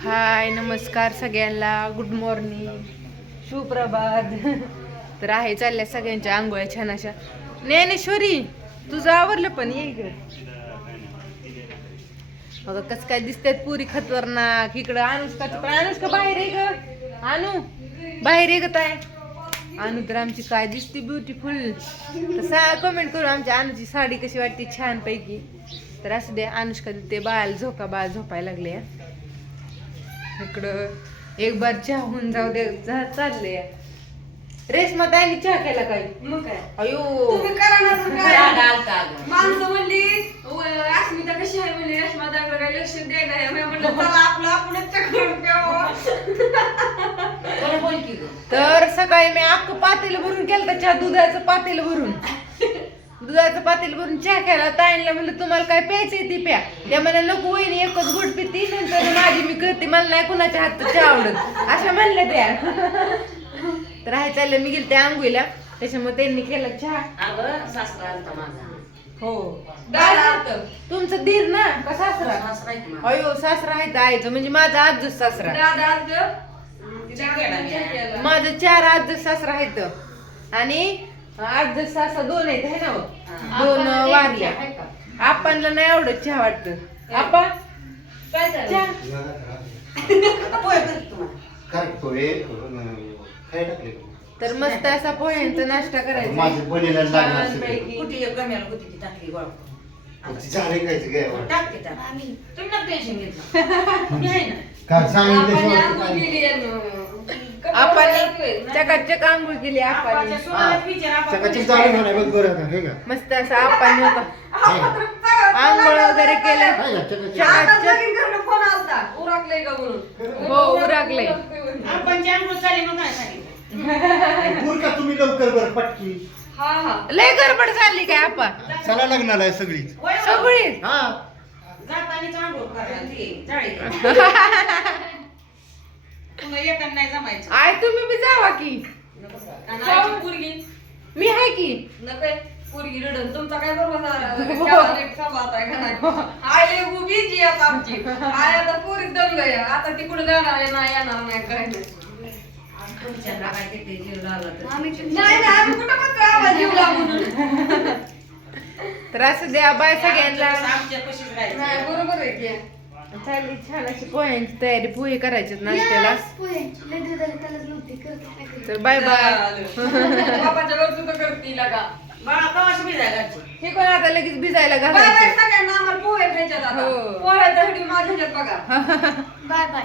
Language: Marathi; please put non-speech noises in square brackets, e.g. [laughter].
हाय नमस्कार सगळ्यांना. गुड मॉर्निंग सुप्रभात. तर आहे चालल्या सगळ्यांच्या आंघोळ्या छान अशा. ज्ञानेश्वरी तुझं आवरलं पण? ये इकडं. बघा कसं काय दिसतात पुरी खतरनाक. इकडं अनुष्काचं पण. अनुष्का बाहेर आहे ग. आणू बाहेर आहे ग ताय अनु तर आमची काय दिसते ब्युटिफुल तर कमेंट करू आमच्या अनुची साडी कशी वाटते छान पैकी तर असू दे अनुष्का ते बाळ झोका बाळ झोपायला लागले इकडं एक बार चहा होऊन जाऊ दे जा- चालले रेशमा ताईने चहा केला काय? मग काय? अयो. तुम्ही करा ना तर काय? आलता. माणसं म्हणली "व, अस्मिता कशी आहे? म्हणली अस्मिताकडे काही लक्ष दे नाही. मी म्हणलं चला आपलं आपणच चक्कर प्यावं." तर सकाळी मी अख्खं पातेल भरून केलं चहा दुधाचं पातेल भरून. दुधाचं पातेल भरून चहा केला ताईंना म्हणलं तुम्हाला काय प्यायचंय ती प्या. त्या म्हणल्या नको वहिनी एकच गुड पिती नंतर माझी मी करते मला नाही कुणाच्या हातचं चहा आवडत. अशा म्हणल्या त्या. तर आहे चाललं मी गेले त्या आंघोळीला. त्याच्यामुळे त्यांनी केला चहा. अगं सासरा आलता माझा. हो. तुमचं दीर ना? का सासरा? सासरा आहे की माझा. अयो सासरा आहे आईचं. म्हणजे माझा आजच सासरा. दादा चहा केला. मी. माझं चार आजच सासरा आहेत. आणि आजच सासरा दोन आहेत है ना हो? दोन वारल्या आपणला नाही आवडत चहा वाटत. आपण? काय झालं? तर मस्त असा पोह्यांचा नाश्ता करायचा. कुठे गम्याला ती टाकली गोळा करून. ती झाले काय ते [laughs] काय वाटत. टाक ते टाक. तुम्ही नका टेन्शन घेतलं मी आहे ना. घालतोय. चकाचक आंघोळ केली आपण सकाळची चालू म्हणा बघ बरं आता हे का? मस्त असं आपण होतं. का? आंघोळ वगैरे केलं. का? चकाचक. म्हणून? हो, उरकलंय. आपण जे आंघोळ झाली मग काय सांगितलं पूर का तुम्ही लवकर बर पटकी? हा हा. लय गडबड झाली काय आपण? चला लग्नाला आहे सगळीच. हो. सगळी हा ती जाळी. [laughs] की? आणि आईची पोरगी? मी आहे की? नका पोरगी रडन. तुमचा काय बरोबर आईले उभी जी आता आमची. आई आता पोरी दंग आहे. आता ती कुठे जाणार आहे? नाही येणार नाही काय नाही. तर? नाही नाही आम्ही कुठं म्हणतो आवाज येऊ लागून तर असं द्या बाय सगळ्यांना. बरोबर आहे की. चालली छान अशी पोह्यांची तयारी पोहे करायचे नाश्त्याला. तर बाय बाय बापाच्या बाळा कवाशी भिजायला हे पण आता लगेच भिजायला बाय बाय घालायचे सगळ्यांना आम्हाला पोहे खायच्यात आता. हो. पोह्याचा हिडी माझ्या ह्याच्यात बघा. [laughs] Bye bye